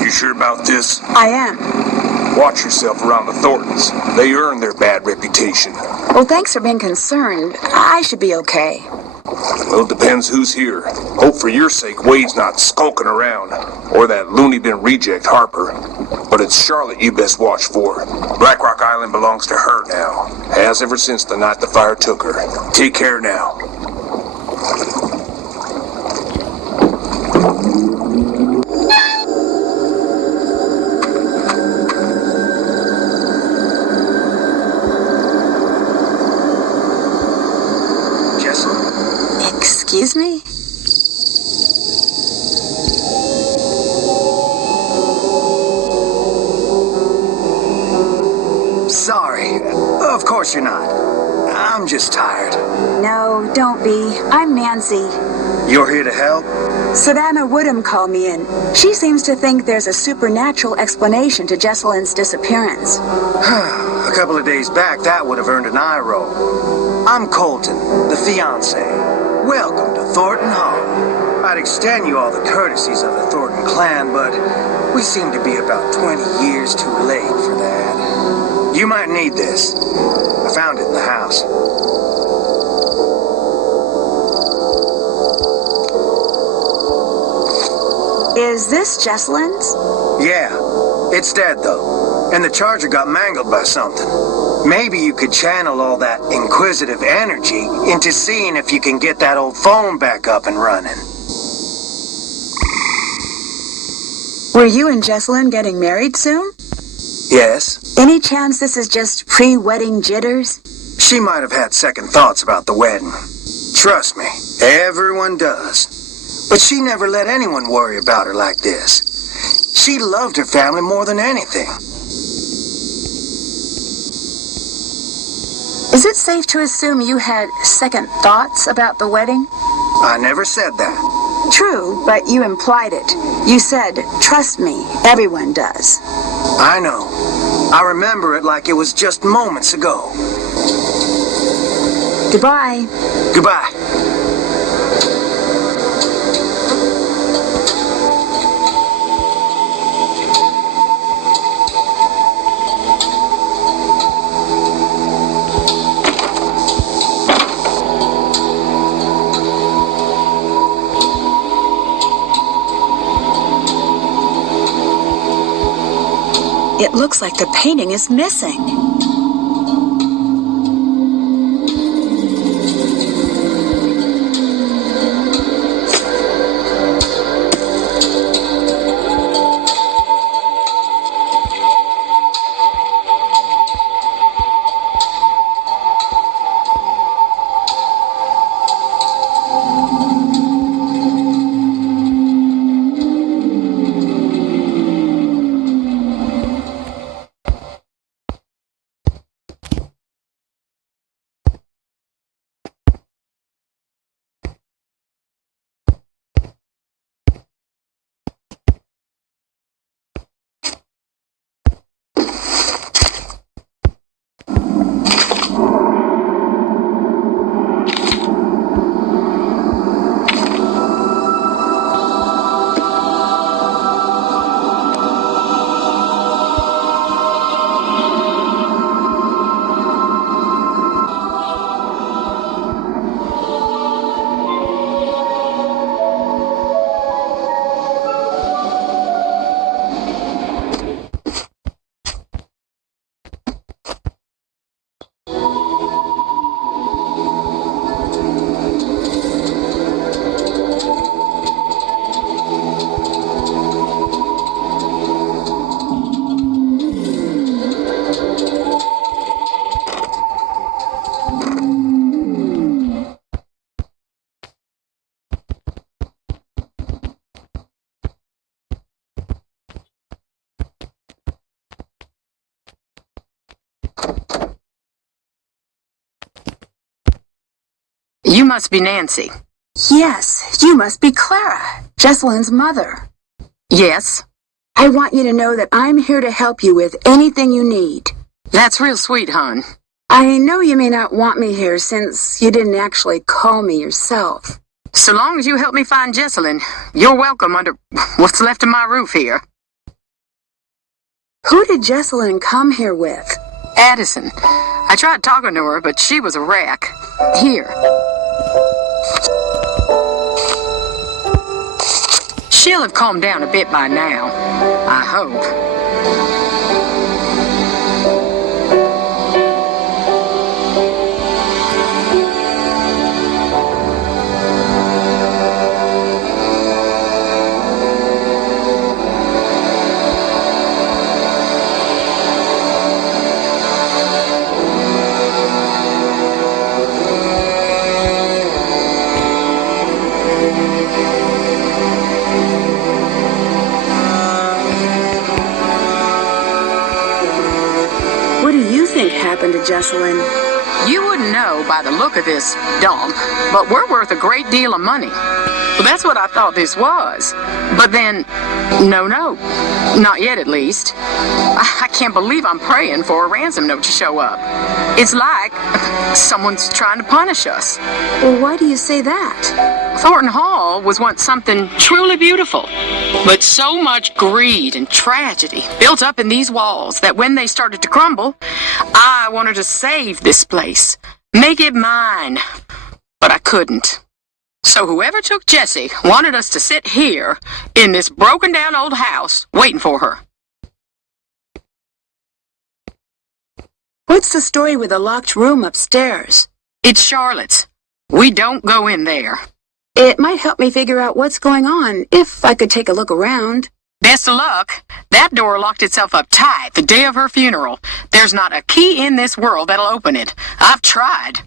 You sure about this? I am. Watch yourself around the Thorntons. They earn their bad reputation. Well, thanks for being concerned. I should be okay. Well, it depends who's here. Hope for your sake Wade's not skulking around. Or that loony bin reject Harper. But it's Charlotte you best watch for. Black Rock Island belongs to her now. Has ever since the night the fire took her. Take care now. Excuse me? Sorry. Of course you're not. I'm just tired. No, don't be. I'm Nancy. You're here to help? Savannah Woodham called me in. She seems to think there's a supernatural explanation to Jessalyn's disappearance. A couple of days back, that would have earned an eye roll. I'm Colton, the fiance. Welcome to Thornton Hall. I'd extend you all the courtesies of the Thornton clan, but we seem to be about 20 years too late for that. You might need this. I found it in the house. Is this Jessalyn's? Yeah, it's dead though, and the charger got mangled by something. Maybe you could channel all that inquisitive energy into seeing if you can get that old phone back up and running. Were you and Jessalyn getting married soon? Yes. Any chance this is just pre-wedding jitters? She might have had second thoughts about the wedding. Trust me, everyone does. But she never let anyone worry about her like this. She loved her family more than anything. Is it safe to assume you had second thoughts about the wedding? I never said that. True, but you implied it. You said, trust me, everyone does. I know. I remember it like it was just moments ago. Goodbye. Goodbye. It looks like the painting is missing. You must be Nancy. Yes, you must be Clara, Jessalyn's mother. Yes. I want you to know that I'm here to help you with anything you need. That's real sweet, hon. I know you may not want me here since you didn't actually call me yourself. So long as you help me find Jessalyn, you're welcome under what's left of my roof here. Who did Jessalyn come here with? Addison. I tried talking to her, but she was a wreck. Here. She'll have calmed down a bit by now. I hope. What do you think happened to Jessalyn? You wouldn't know by the look of this dump, but we're worth a great deal of money. Well, that's what I thought this was. But then, no, not yet at least. I can't believe I'm praying for a ransom note to show up. It's like someone's trying to punish us. Well, why do you say that? Thornton Hall was once something truly beautiful, but so much greed and tragedy built up in these walls that when they started to crumble, I wanted to save this place, make it mine, but I couldn't. So whoever took Jessie wanted us to sit here in this broken down old house waiting for her. What's the story with the locked room upstairs? It's Charlotte's. We don't go in there. It might help me figure out what's going on, if I could take a look around. Best of luck. That door locked itself up tight the day of her funeral. There's not a key in this world that'll open it. I've tried.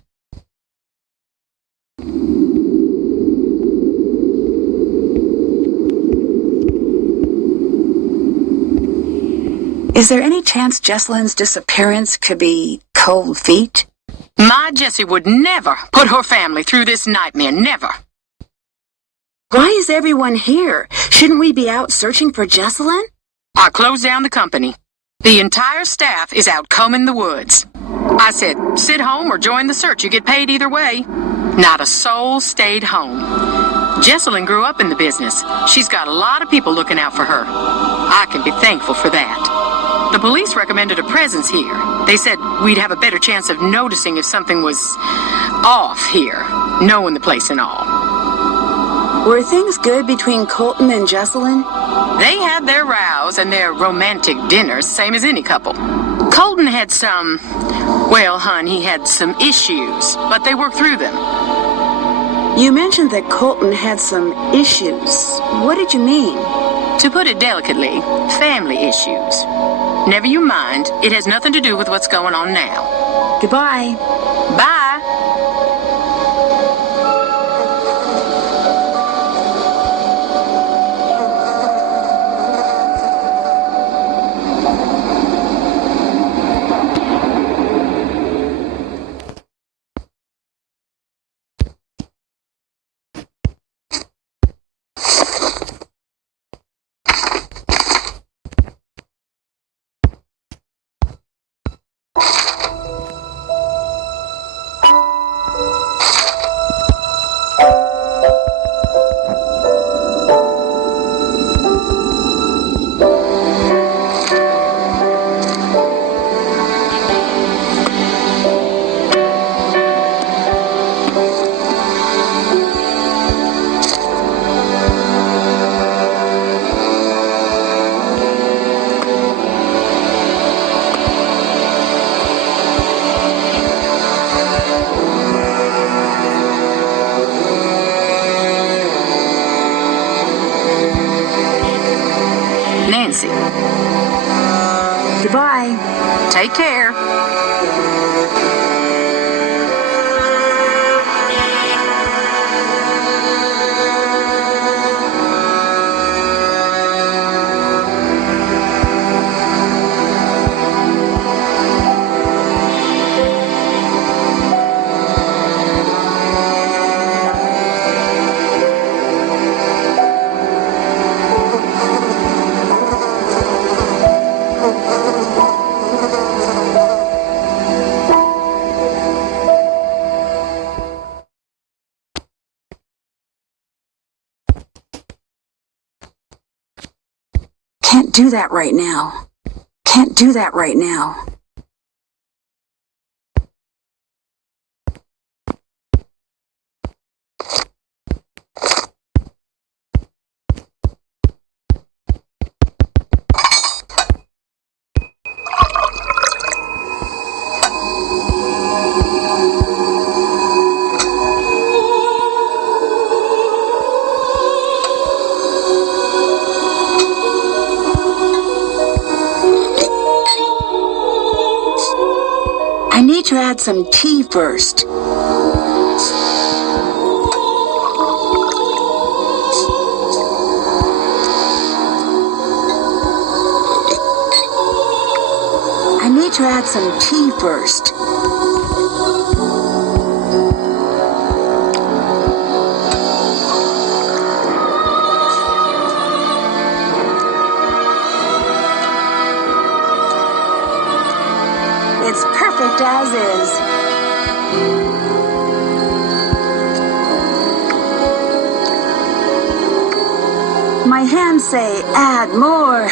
Is there any chance Jessalyn's disappearance could be cold feet? My Jessie would never put her family through this nightmare, never. Why is everyone here? Shouldn't we be out searching for Jessalyn? I closed down the company. The entire staff is out combing the woods. I said, sit home or join the search. You get paid either way. Not a soul stayed home. Jessalyn grew up in the business. She's got a lot of people looking out for her. I can be thankful for that. The police recommended a presence here. They said we'd have a better chance of noticing if something was off here, knowing the place and all. Were things good between Colton and Jessalyn? They had their rows and their romantic dinners, same as any couple. Colton had some, well, hon, he had some issues, but they worked through them. You mentioned that Colton had some issues. What did you mean? To put it delicately, family issues. Never you mind, it has nothing to do with what's going on now. Goodbye. Bye. Nancy. Goodbye. Take care. Can't do that right now. Can't do that right now. I need to add some tea first. I need to add some tea first. It's perfect as is. My hands say add more,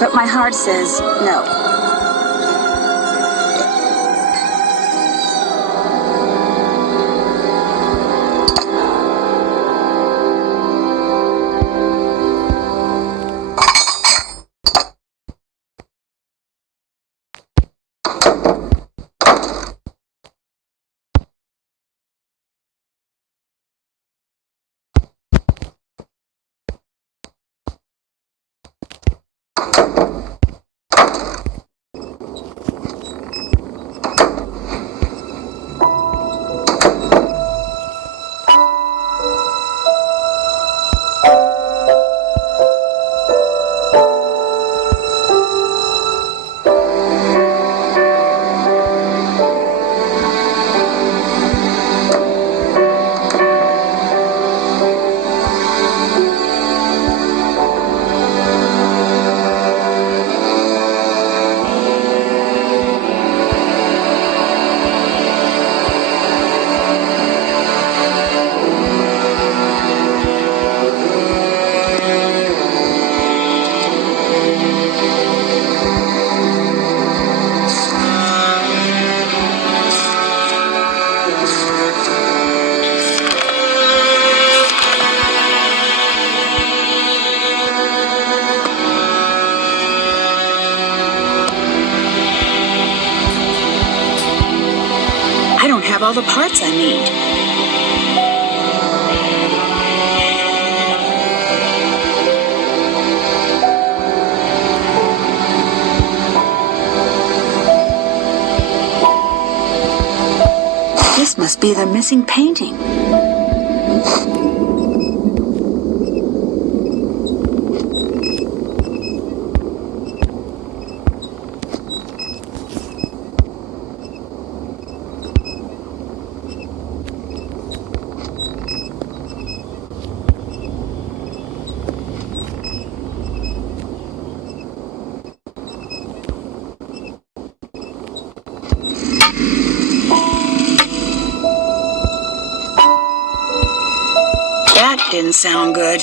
but my heart says no. I don't have all the parts I need. This must be the missing painting. That didn't sound good.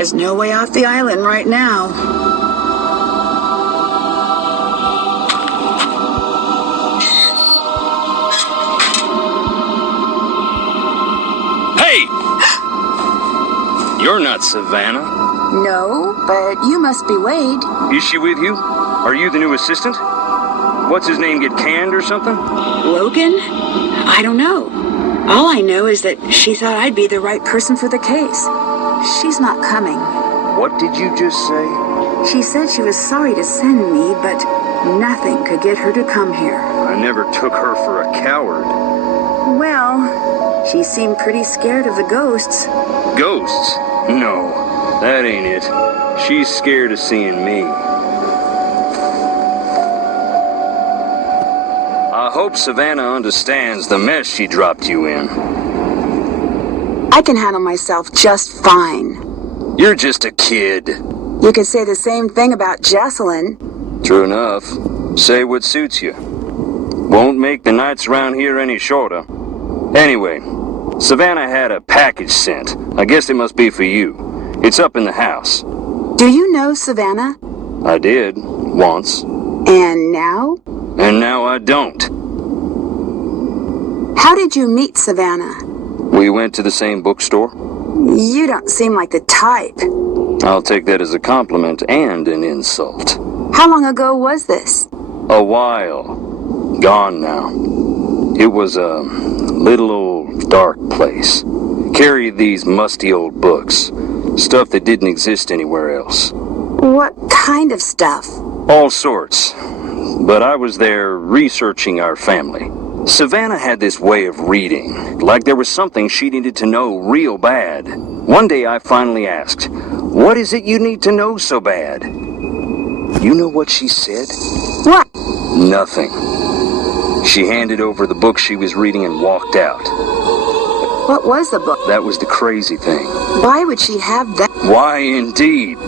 There's no way off the island right now. Hey! You're not Savannah. No, but you must be Wade. Is she with you? Are you the new assistant? What's his name, get canned or something? Logan? I don't know. All I know is that she thought I'd be the right person for the case. She's not coming. What did you just say? She said she was sorry to send me, but nothing could get her to come here. I never took her for a coward. Well, she seemed pretty scared of the ghosts. Ghosts? No, that ain't it. She's scared of seeing me. I hope Savannah understands the mess she dropped you in. I can handle myself just fine. You're just a kid. You could say the same thing about Jessalyn. True enough. Say what suits you. Won't make the nights around here any shorter. Anyway, Savannah had a package sent. I guess it must be for you. It's up in the house. Do you know Savannah? I did, once. And now? And now I don't. How did you meet Savannah? We went to the same bookstore. You don't seem like the type. I'll take that as a compliment and an insult. How long ago was this? A while. Gone now. It was a little old dark place. Carried these musty old books. Stuff that didn't exist anywhere else. What kind of stuff? All sorts. But I was there researching our family. Savannah had this way of reading, like there was something she needed to know real bad. One day I finally asked, "What is it you need to know so bad?" You know what she said? What? Nothing. She handed over the book she was reading and walked out. What was the book? That was the crazy thing. Why would she have that? Why indeed?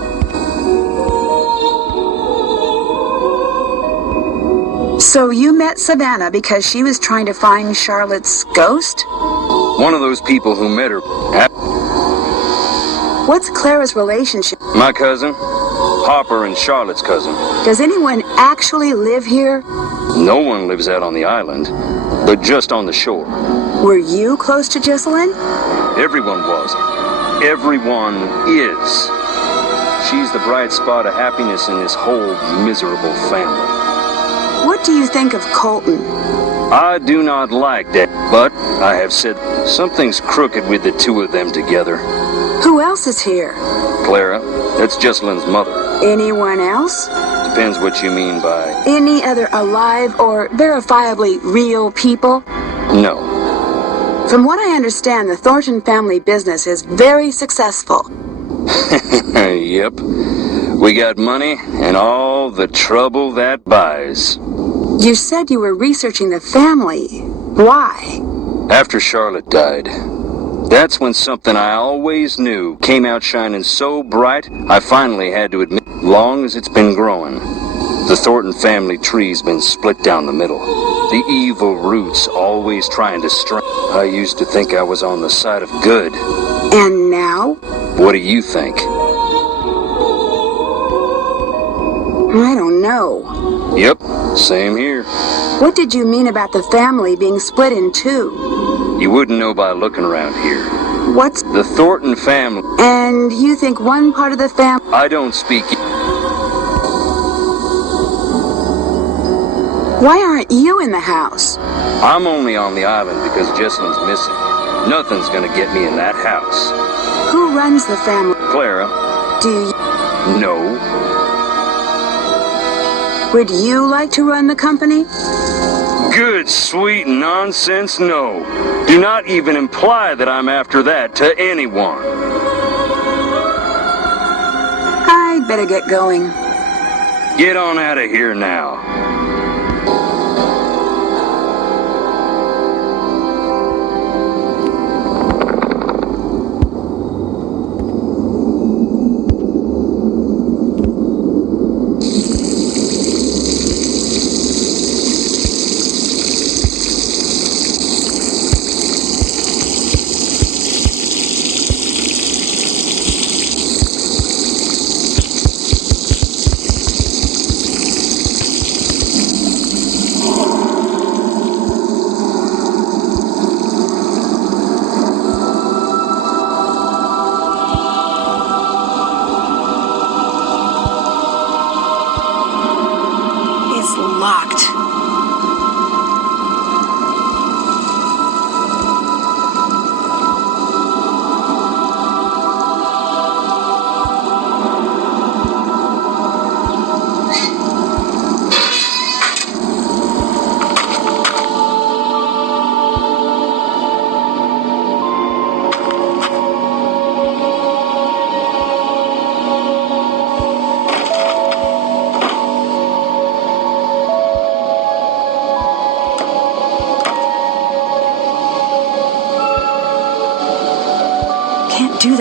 So you met Savannah because she was trying to find Charlotte's ghost? One of those people who met her. What's Clara's relationship? My cousin. Hopper and Charlotte's cousin. Does anyone actually live here? No one lives out on the island, but just on the shore. Were you close to Jessalyn? Everyone was. Everyone is. She's the bright spot of happiness in this whole miserable family. What do you think of Colton? I do not like that, but I have said something's crooked with the two of them together. Who else is here? Clara, that's Jessalyn's mother. Anyone else? Depends what you mean by... Any other alive or verifiably real people? No. From what I understand, the Thornton family business is very successful. Yep. We got money and all the trouble that buys. You said you were researching the family. Why? After Charlotte died, that's when something I always knew came out shining so bright, I finally had to admit, long as it's been growing, the Thornton family tree's been split down the middle. The evil roots always trying to strike. I used to think I was on the side of good. And now? What do you think? I don't know. Yep, same here. What did you mean about the family being split in two? You wouldn't know by looking around here. What's... The Thornton family... And you think one part of the family... I don't speak... Why aren't you in the house? I'm only on the island because Jessalyn's missing. Nothing's gonna get me in that house. Who runs the family? Clara. Do you... No. Would you like to run the company? Good, sweet nonsense, no. Do not even imply that I'm after that to anyone. I'd better get going. Get on out of here now.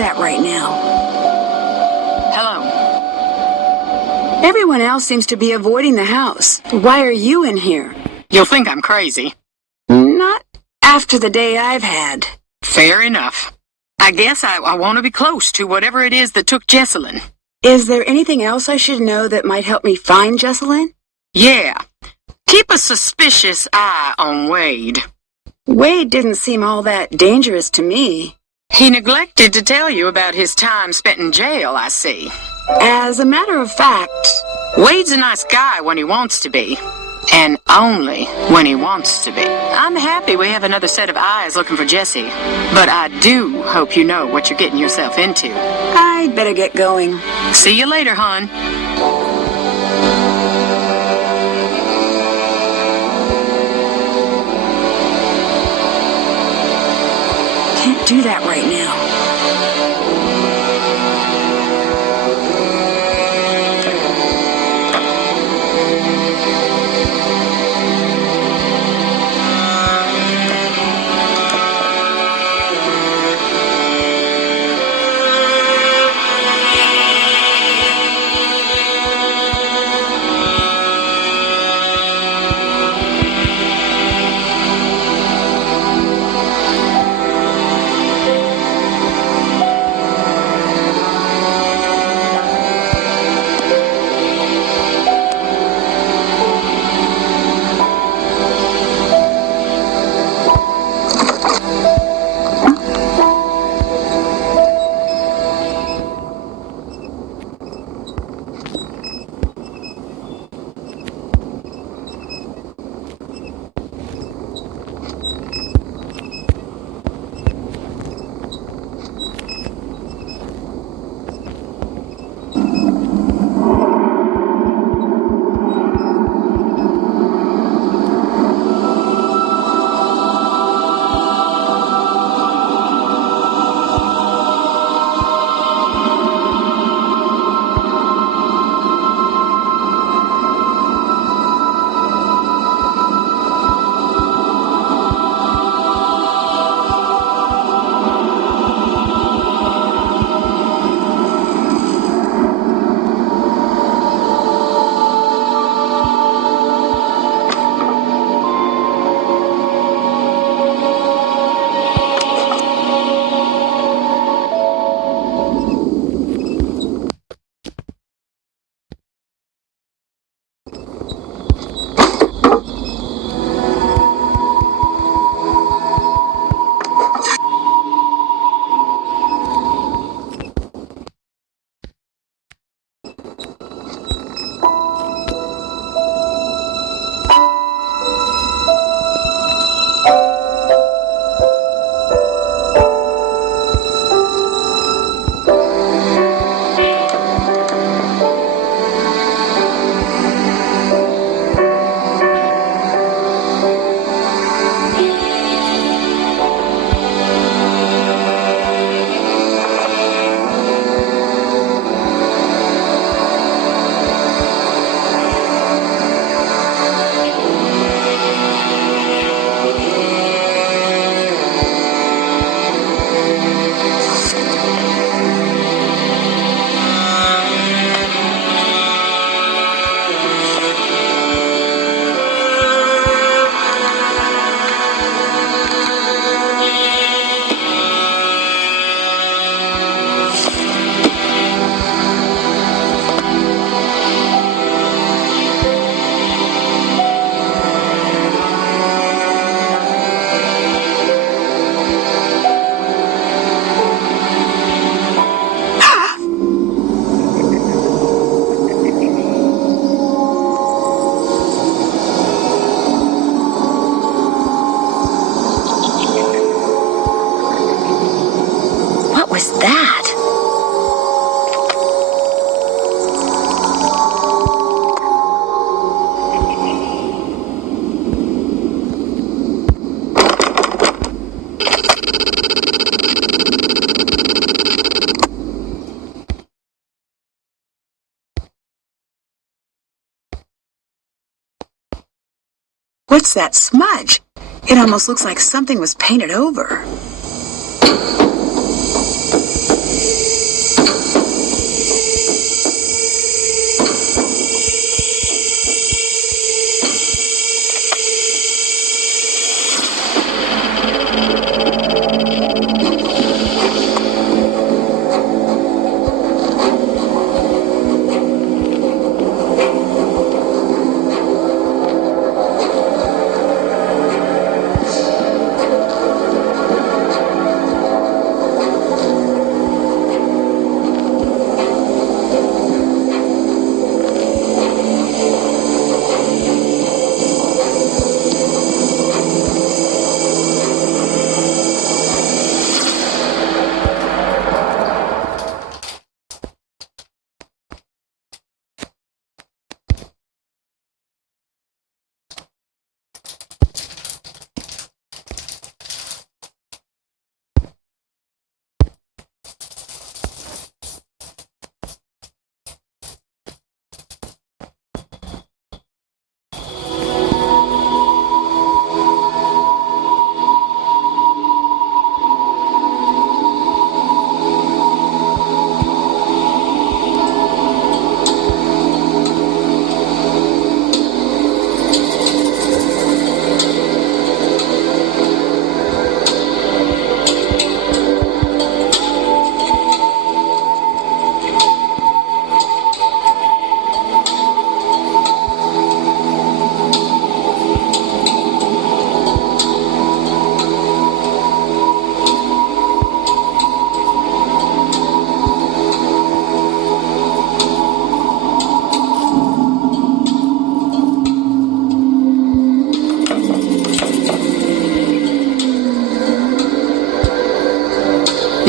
that right now. Hello. Everyone else seems to be avoiding the house. Why are you in here? You'll think I'm crazy. Not after the day I've had. Fair enough. I guess I want to be close to whatever it is that took Jessalyn. Is there anything else I should know that might help me find Jessalyn? Yeah. Keep a suspicious eye on Wade. Wade didn't seem all that dangerous to me. He neglected to tell you about his time spent in jail, I see. As a matter of fact, Wade's a nice guy when he wants to be. And only when he wants to be. I'm happy we have another set of eyes looking for Jessie. But I do hope you know what you're getting yourself into. I'd better get going. See you later, hon. Can't do that right now. What's that smudge? It almost looks like something was painted over.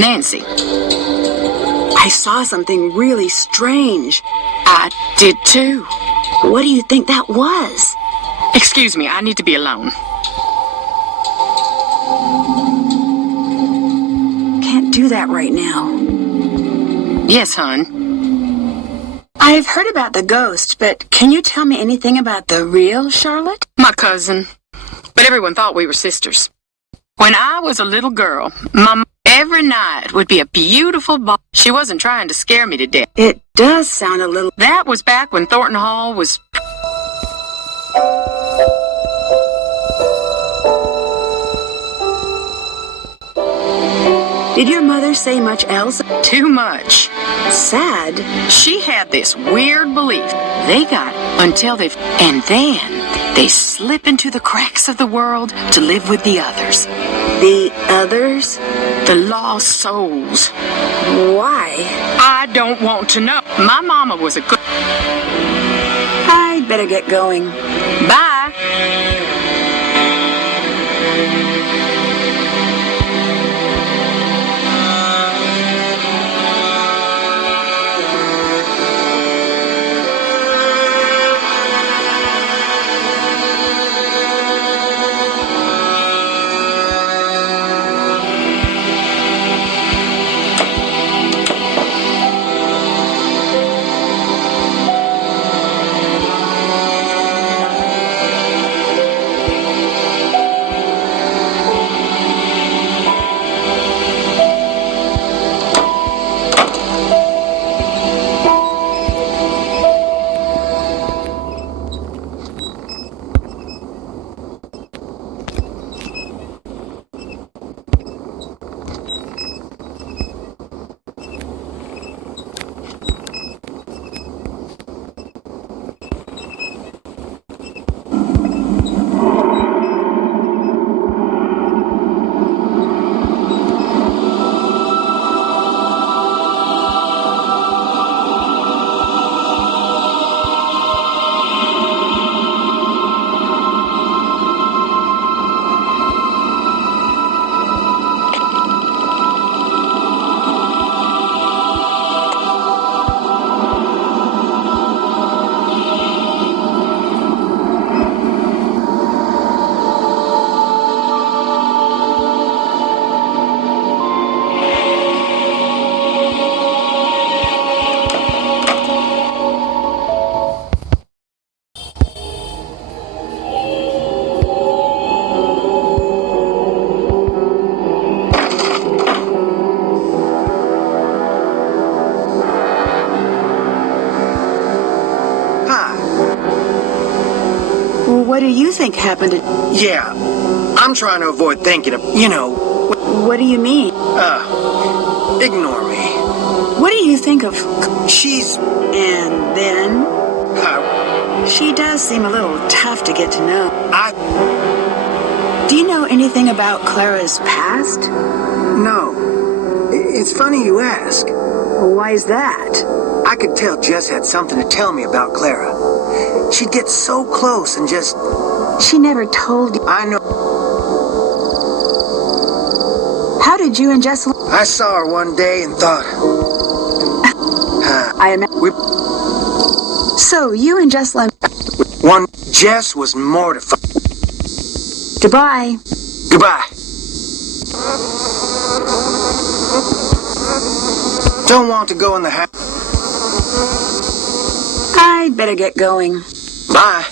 Nancy. I saw something really strange. I did too. What do you think that was? Excuse me, I need to be alone. Can't do that right now. Yes, hon. I've heard about the ghost, but can you tell me anything about the real Charlotte? My cousin. But everyone thought we were sisters. When I was a little girl, my mom every night would be a beautiful ball. She wasn't trying to scare me to death. It does sound a little... That was back when Thornton Hall was... Did your mother say much else? Too much. Sad. She had this weird belief. They got until they've... And then they slip into the cracks of the world to live with the others. The others? The lost souls. Why? I don't want to know. My mama was a good... I'd better get going. Bye. What do you think happened? Yeah, I'm trying to avoid thinking of, What do you mean? Ignore me. What do you think of... She's, And then... She does seem a little tough to get to know. Do you know anything about Clara's past? No. It's funny you ask. Why is that? I could tell Jess had something to tell me about Clara. She'd get so close and just... She never told you. I know. How did you and Jessalyn... I saw her one day and thought... So, you and Jessalyn... Jess was mortified. Goodbye. Goodbye. Don't want to go in the house. I'd better get going. Bye.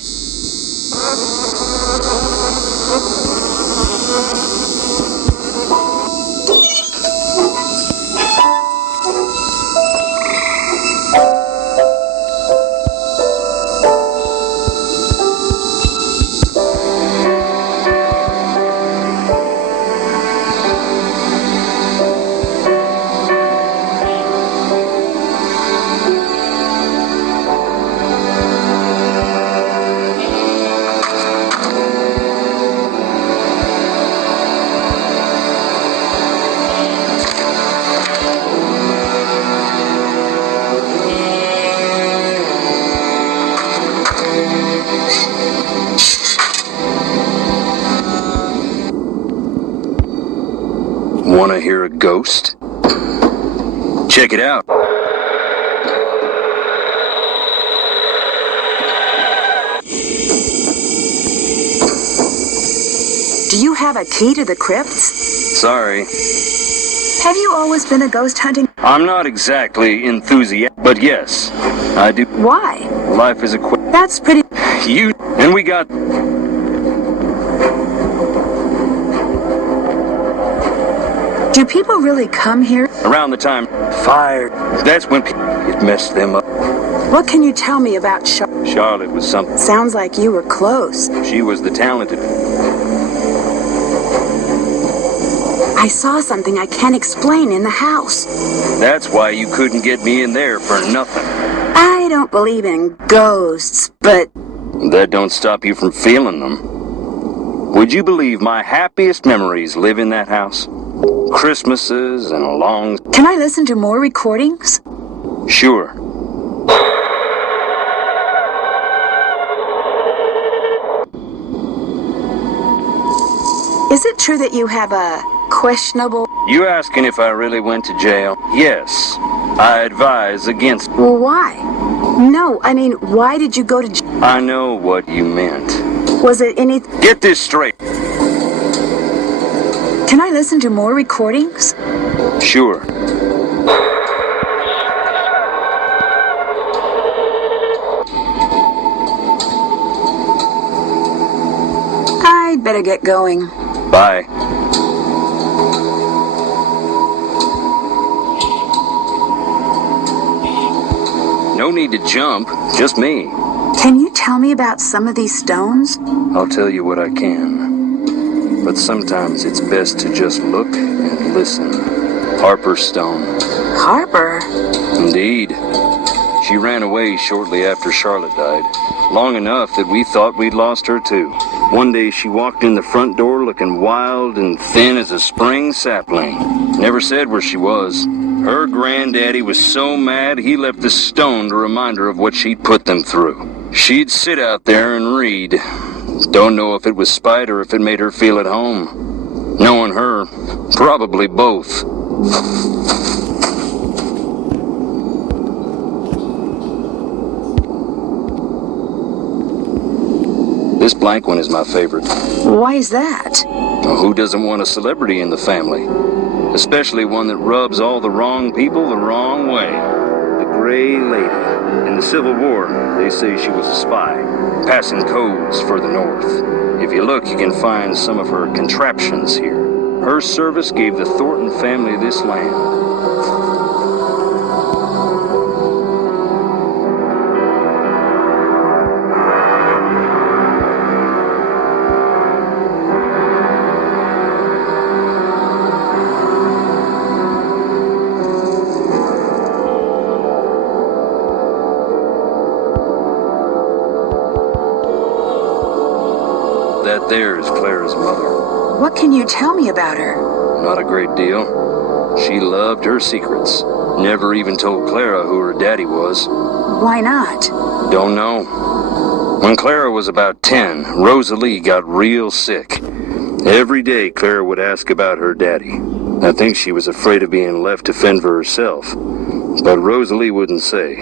Want to hear a ghost? check it out. Do you have a key to the crypts? Sorry. Have you always been a ghost hunting? I'm not exactly enthusiastic, but yes, I do. Why? Life is a That's pretty... and we got... Do people really come here? Around the time fire, that's when it messed them up. What can you tell me about Charlotte was something. Sounds like you were close. She was the talented... I saw something I can't explain in the house. That's why you couldn't get me in there for nothing. I don't believe in ghosts, but... That don't stop you from feeling them. Would you believe my happiest memories live in that house? Christmases and long... Can I listen to more recordings? Sure. Is it true that you have a questionable... You asking if I really went to jail? Yes. I advise against... Well, why? No, I mean, why did you go to... I know what you meant. Was it any... Get this straight. Can I listen to more recordings? Sure. I'd better get going. Bye. No need to jump, just me. Can you tell me about some of these stones? I'll tell you what I can. But sometimes it's best to just look and listen. Harper Stone. Harper? Indeed. She ran away shortly after Charlotte died. Long enough that we thought we'd lost her too. One day she walked in the front door looking wild and thin as a spring sapling. Never said where she was. Her granddaddy was so mad he left the stone to remind her of what she'd put them through. She'd sit out there and read. Don't know if it was spite or if it made her feel at home. Knowing her, probably both. This blank one is my favorite. Why is that? Who doesn't want a celebrity in the family? Especially one that rubs all the wrong people the wrong way. The Gray Lady. In the Civil War, they say she was a spy, passing codes for the North. If you look, you can find some of her contraptions here. Her service gave the Thornton family this land. That there is Clara's mother. What can you tell me about her? Not a great deal. She loved her secrets. Never even told Clara who her daddy was. Why not? Don't know. When Clara was about 10, Rosalie got real sick. Every day Clara would ask about her daddy. I think she was afraid of being left to fend for herself. But Rosalie wouldn't say.